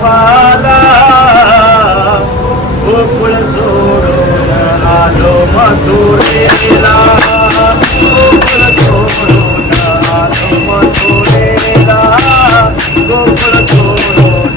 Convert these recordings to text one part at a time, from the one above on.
रूपाला गोकुळ सोडून आलो मथुरेला गोकुळ सोडून आलो मथुरेला गोकुळ सोडून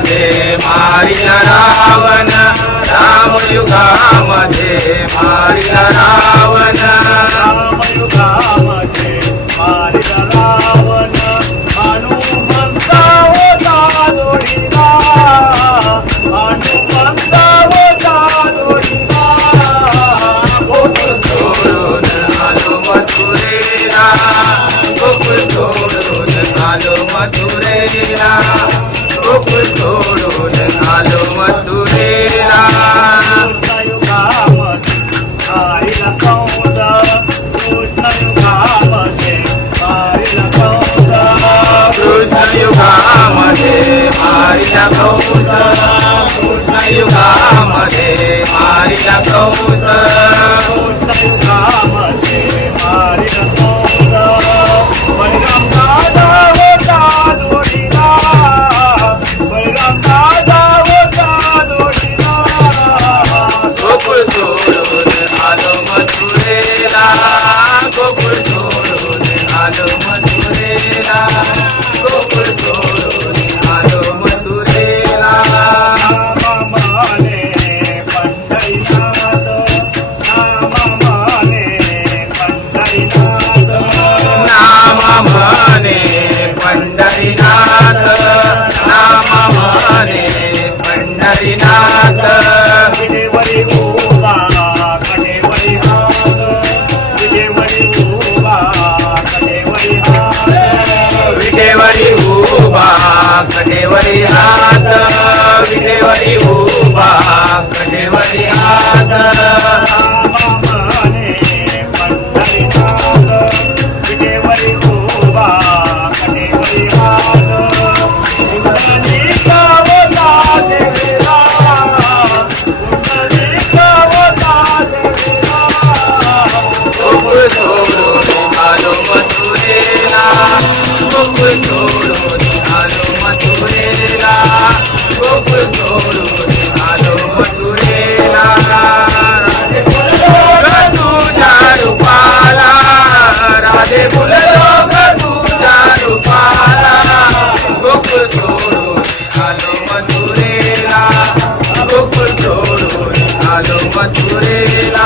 रामयुगामध्ये मारिला रावण. रामयुगामध्ये मारिला रावण. रामयुगामध्ये मारिला रावण. हनुमंता होता जोडीला हनुमंता होता जोडीला गोकुळ सोडून आलो Musa, Musa, Musa, नाम म्हणे पंढरीनाथ नाम म्हणे पंढरीनाथ. विजेवरी उभा कडेवरी हात. विजेवरी उभा कडेवरी हात. विटेवरी उभा कटेवरी हात. विटेवरी उभा कटेवरी हात. Hare Rama, Hare నాలో మధురేలా ముకుందోడు నాలో మధురేలా